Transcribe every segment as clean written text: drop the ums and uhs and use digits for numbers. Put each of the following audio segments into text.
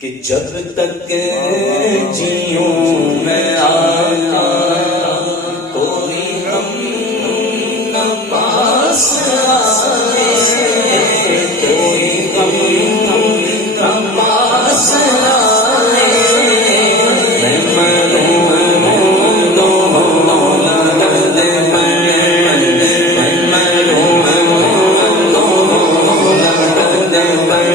کہ جب تک جیوں میں آقا کوئی غم نہ پاس آئے، کوئی غم نہ پاس آئے، میں مروں دونوں لگد میں مروں دونوں لگد میں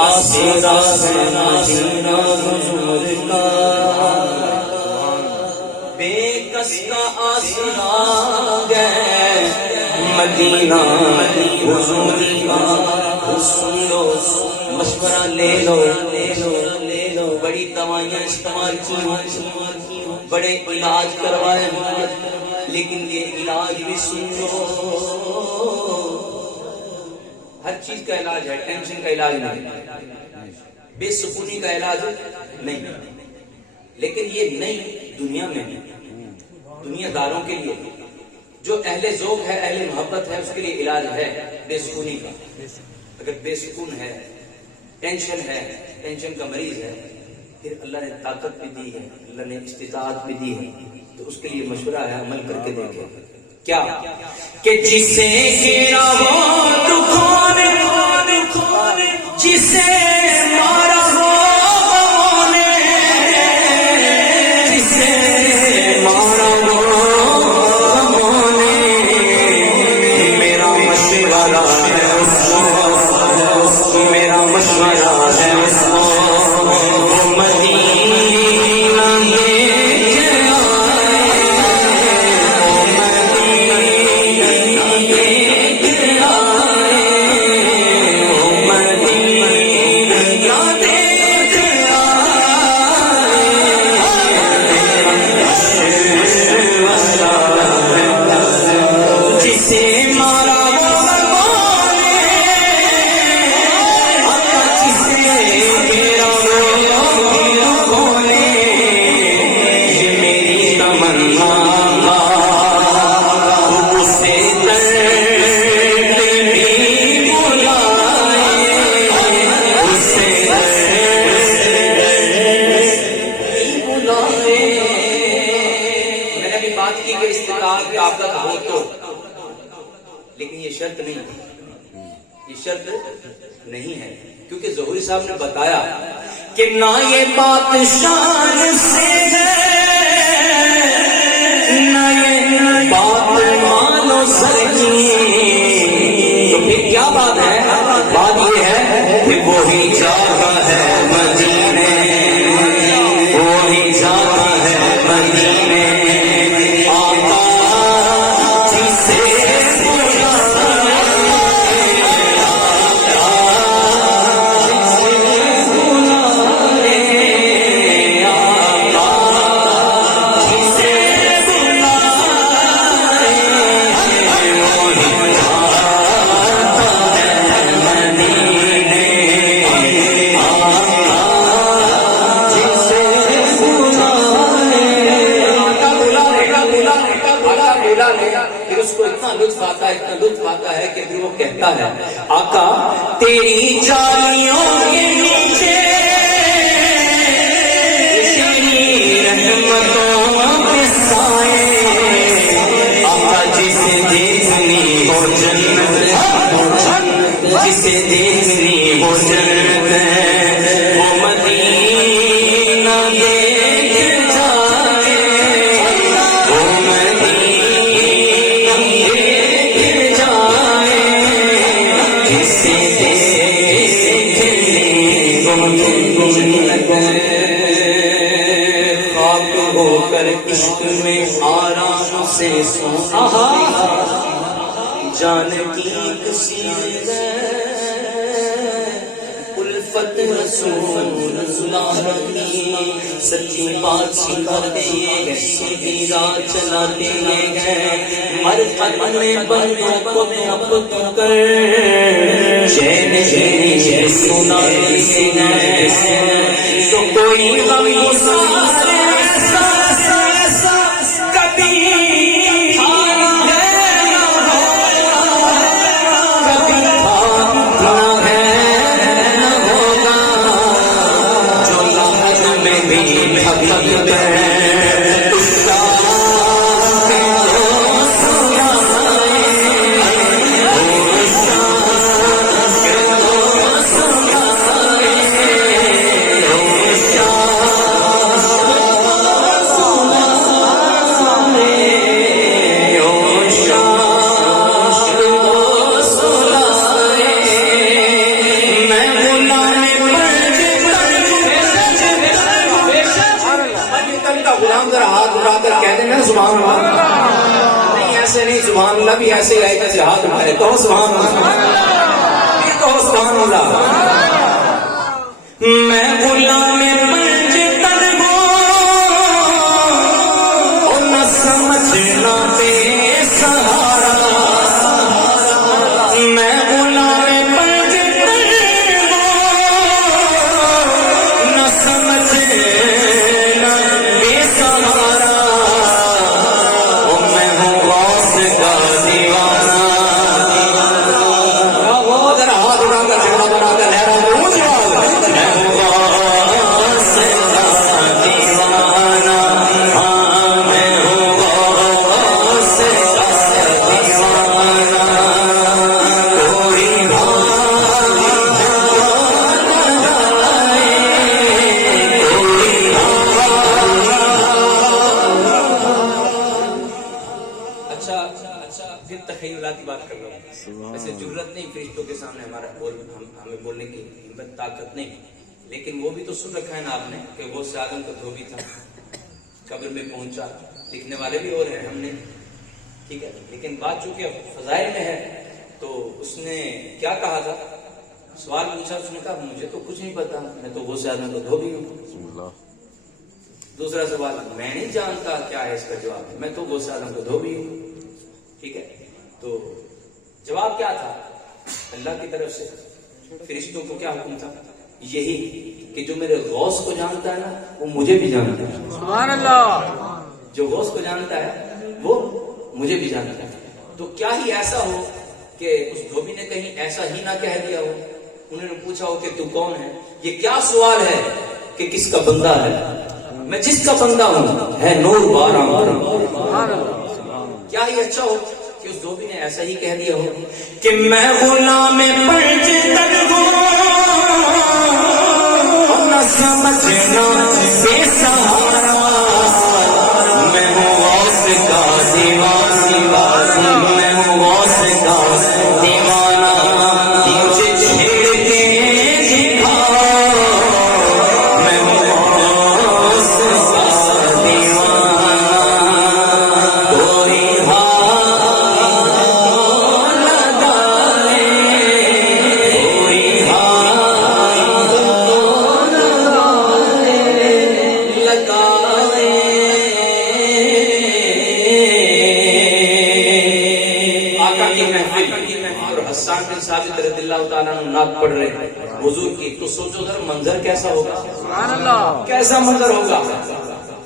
آسرا جینا حضور کا، بے کس کا آسرا گئے مدینہ حضور کا۔ سن لو مشورہ لے لو لے لو، بڑی دوائیاں استعمال کی، بڑے علاج کروائے، لیکن یہ علاج بھی سن لو، ہر چیز کا علاج ہے، ٹینشن کا علاج نہیں، بے سکونی کا علاج نہیں، لیکن یہ نئی دنیا میں دنیا داروں کے لیے، جو اہل ذوق ہے، اہل محبت ہے، اس کے لیے علاج ہے بے سکونی کا. اگر بے سکون ہے، ٹینشن ہے، ٹینشن کا مریض ہے، پھر اللہ نے طاقت بھی دی ہے، اللہ نے استطاعت بھی دی ہے، تو اس کے لیے مشورہ ہے، عمل کر کے دیکھیں. کیا کہ جسے گرا ہو دکھوں نے، جسے مارا ہو غموں نے، جسے مارا ہو غموں نے، میرا مشورہ ہے اس کو، میرا مشورہ ہے اس کو، وہ مدینہ نہیں ہے، کیونکہ ظہوری صاحب نے بتایا کہ نہ یہ بات شان سے ہے، نہ یہ بات مانو سر کی، تو پھر کیا بات ہے؟ بات یہ ہے کہ وہی جاتا ہے مدینے، وہی جاتا ہے مدینے، آقا جسے اتنا لطف آتا ہے کہ پھر وہ کہتا ہے آقا تیری جالیوں کے نیچے تیری رحمتوں کے سائے، آقا جسے دیکھنی ہو جنت، جسے دیکھنی ہو جنت، وہ مدینہ دیکھ جائے، وہ خاک ہو کر عشق میں آرام سے سونا، جان کی کسی الفت رسول اللہ کی سچی بات سکھاتے ہیں، سیدھی راہ چلاتے ہیں، مرحبا میں بندوں کو محبت کر چین چین سناتے ہیں، تو کوئی غم گسار سبحان اللہ بھی ایسے ہی آئے جیسے ہاتھ مارے تو سبحان اللہ، تو سبحان اللہ. میں غلام منج تن ہوں نہ سمجھنا بے سہارا، میں غلام منج تن ہوں نہ سمجھنا بے سہارا، تخیلاتی بات کر رہا ہوں. ویسے جرت نہیں فرشتوں کے سامنے ہمیں بولنے کی ہمت طاقت نہیں, لیکن وہ بھی تو سن رکھا ہے نا آپ نے کہ وہ سے آدم کا دھوبی تھا, قبر میں پہنچا, لکھنے والے بھی اور ہیں ہم نے, ٹھیک ہے, لیکن بات چونکہ فضائل میں ہے تو اس نے کیا کہا تھا, سوال پوچھا, اس نے کہا مجھے تو کچھ نہیں پتا, میں تو وہ سے آدم کا دھوبی ہوں. دوسرا سوال, میں نہیں جانتا کیا ہے اس کا جواب, میں تو وہ سے آدم کا دھوبی ہوں. ٹھیک ہے, تو جواب کیا تھا اللہ کی طرف سے, فرشتوں کو کیا حکم تھا, یہی کہ جو میرے غوث کو جانتا ہے نا وہ مجھے بھی جانتا ہے. سبحان اللہ. جو غوث کو جانتا ہے وہ مجھے بھی جانتا ہے. تو کیا ہی ایسا ہو کہ اس دھوبی نے کہیں ایسا ہی نہ کہہ دیا ہو, انہوں نے پوچھا ہو کہ تو کون ہے. یہ کیا سوال ہے کہ کس کا بندہ ہے, میں جس کا بندہ ہوں ہے نور بارہ. کیا ہی اچھا ہو کہ اس دھوبی نے ایسا ہی کہہ دیا ہو کہ میں غلام پنجتن ہوں نہ سمجھنا بے سہارا, میں ہوں غوث کا دیوانہ, میں ہوں غوث کا دیوانہ, مجھے چھیڑ کے دکھا, میں ہوں غوث کا دیوانہ, کوئی ثابت رضی اللہ تعالیٰ عنہ نعت پڑھ رہے ہیں حضور کی, تو سوچو ذرا منظر کیسا ہوگا, سبحان اللہ. کیسا منظر ہوگا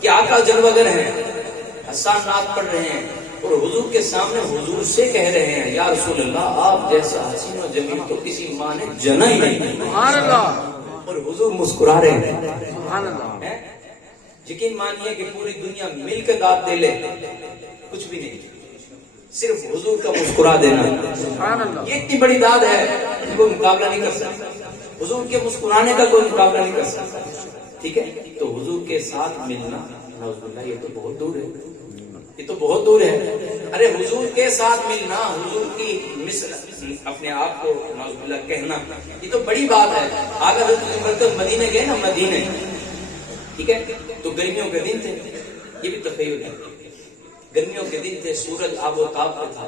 کہ آقا جلوگر ہیں, حسان نعت پڑھ رہے ہیں اور حضور کے سامنے حضور سے کہہ رہے ہیں یا رسول اللہ آپ جیسا حسین و جمیل تو کسی ماں نے جنا ہی نہیں. سبحان اللہ. اور حضور مسکرا رہے ہیں. سبحان اللہ. یقین مانیے کہ پوری دنیا مل کے داد دے لے کچھ بھی نہیں, صرف حضور کا مسکرا دینا, یہ اتنی بڑی داد ہے کہ کوئی مقابلہ نہیں کر سکتا. حضور کے مسکرانے کا کوئی مقابلہ نہیں کر سکتا. ٹھیک ہے, تو حضور کے ساتھ ملنا نعوذ باللہ یہ تو بہت دور ہے, یہ تو بہت دور ہے. ارے حضور کے ساتھ ملنا, حضور کی مثل اپنے آپ کو نعوذ باللہ کہنا, یہ تو بڑی بات ہے. اگر مرتبہ مدینے گئے نا, مدینے, ٹھیک ہے, تو گرمیوں کے دن تھے, یہ بھی تخیل ہے, گرمیوں کے دن تھے, سورج آب و تاب پہ تھا.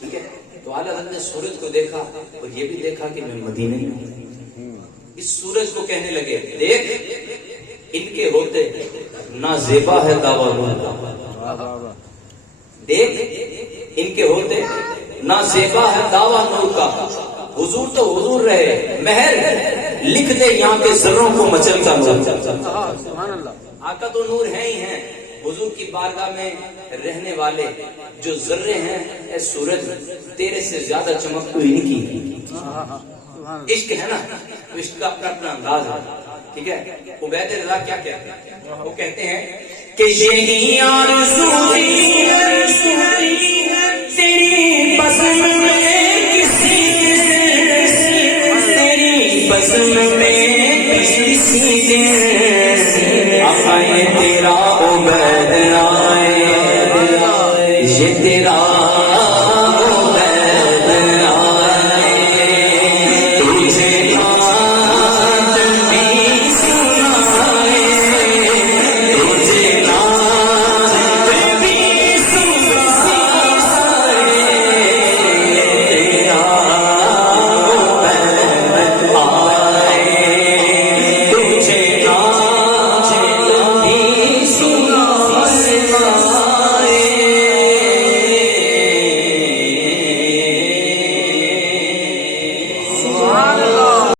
ٹھیک ہے, تو اعلیٰ حضرت نے سورج کو دیکھا اور یہ بھی دیکھا کہ میں مدینے میں ہوں. اس سورج کو کہنے لگے دیکھ ان کے ہوتے نہ زیبا ہے دعویٰ نور, دیکھ ان کے ہوتے نہ زیبا ہے دعویٰ نور کا. حضور تو حضور رہے, مہر لکھ دے یہاں کے ذروں کو مچلتا نور. سبحان اللہ. آقا تو نور ہیں ہی ہیں, حضور کی بارگاہ میں رہنے والے جو ذرے ہیں, اے سورج تیرے سے زیادہ چمک تو ان کی. عشق ہے نا, تو عشق کا اپنا اپنا انداز ہے. ٹھیک ہے, عبید رضا کیا کہتے ہیں, وہ کہتے ہیں کہ یہی آرزو تیری پسند میں کسی, تیری پسند میں کسی آقا تیرا عبید